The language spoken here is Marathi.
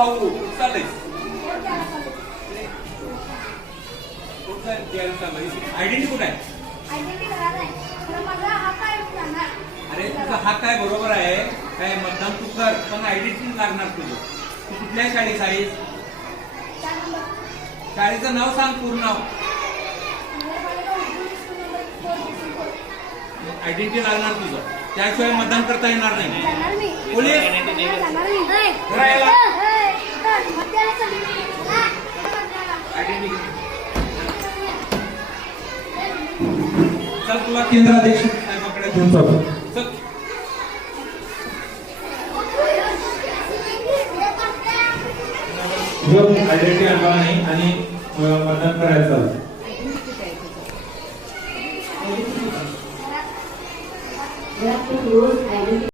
भाऊ चालेल आयडेंटिटी कुठे आहे? अरे तुझा हक्क आहे बरोबर आहे काय मतदान तू कर पण आयडेंटिटी लागणार तुझं. तू कुठल्या शाळेत आहेस? शाळेचं नाव सांग पूर्ण नाव. आयडेंटिटी लागणार तुझं त्याशिवाय मतदान करता येणार नाही. पोलीस चल तुला केंद्राध्यक्ष साहेबाकडे घेऊन जातो. चल आयडेंटिटी आणला नाही आणि मतदान करायचं. रोज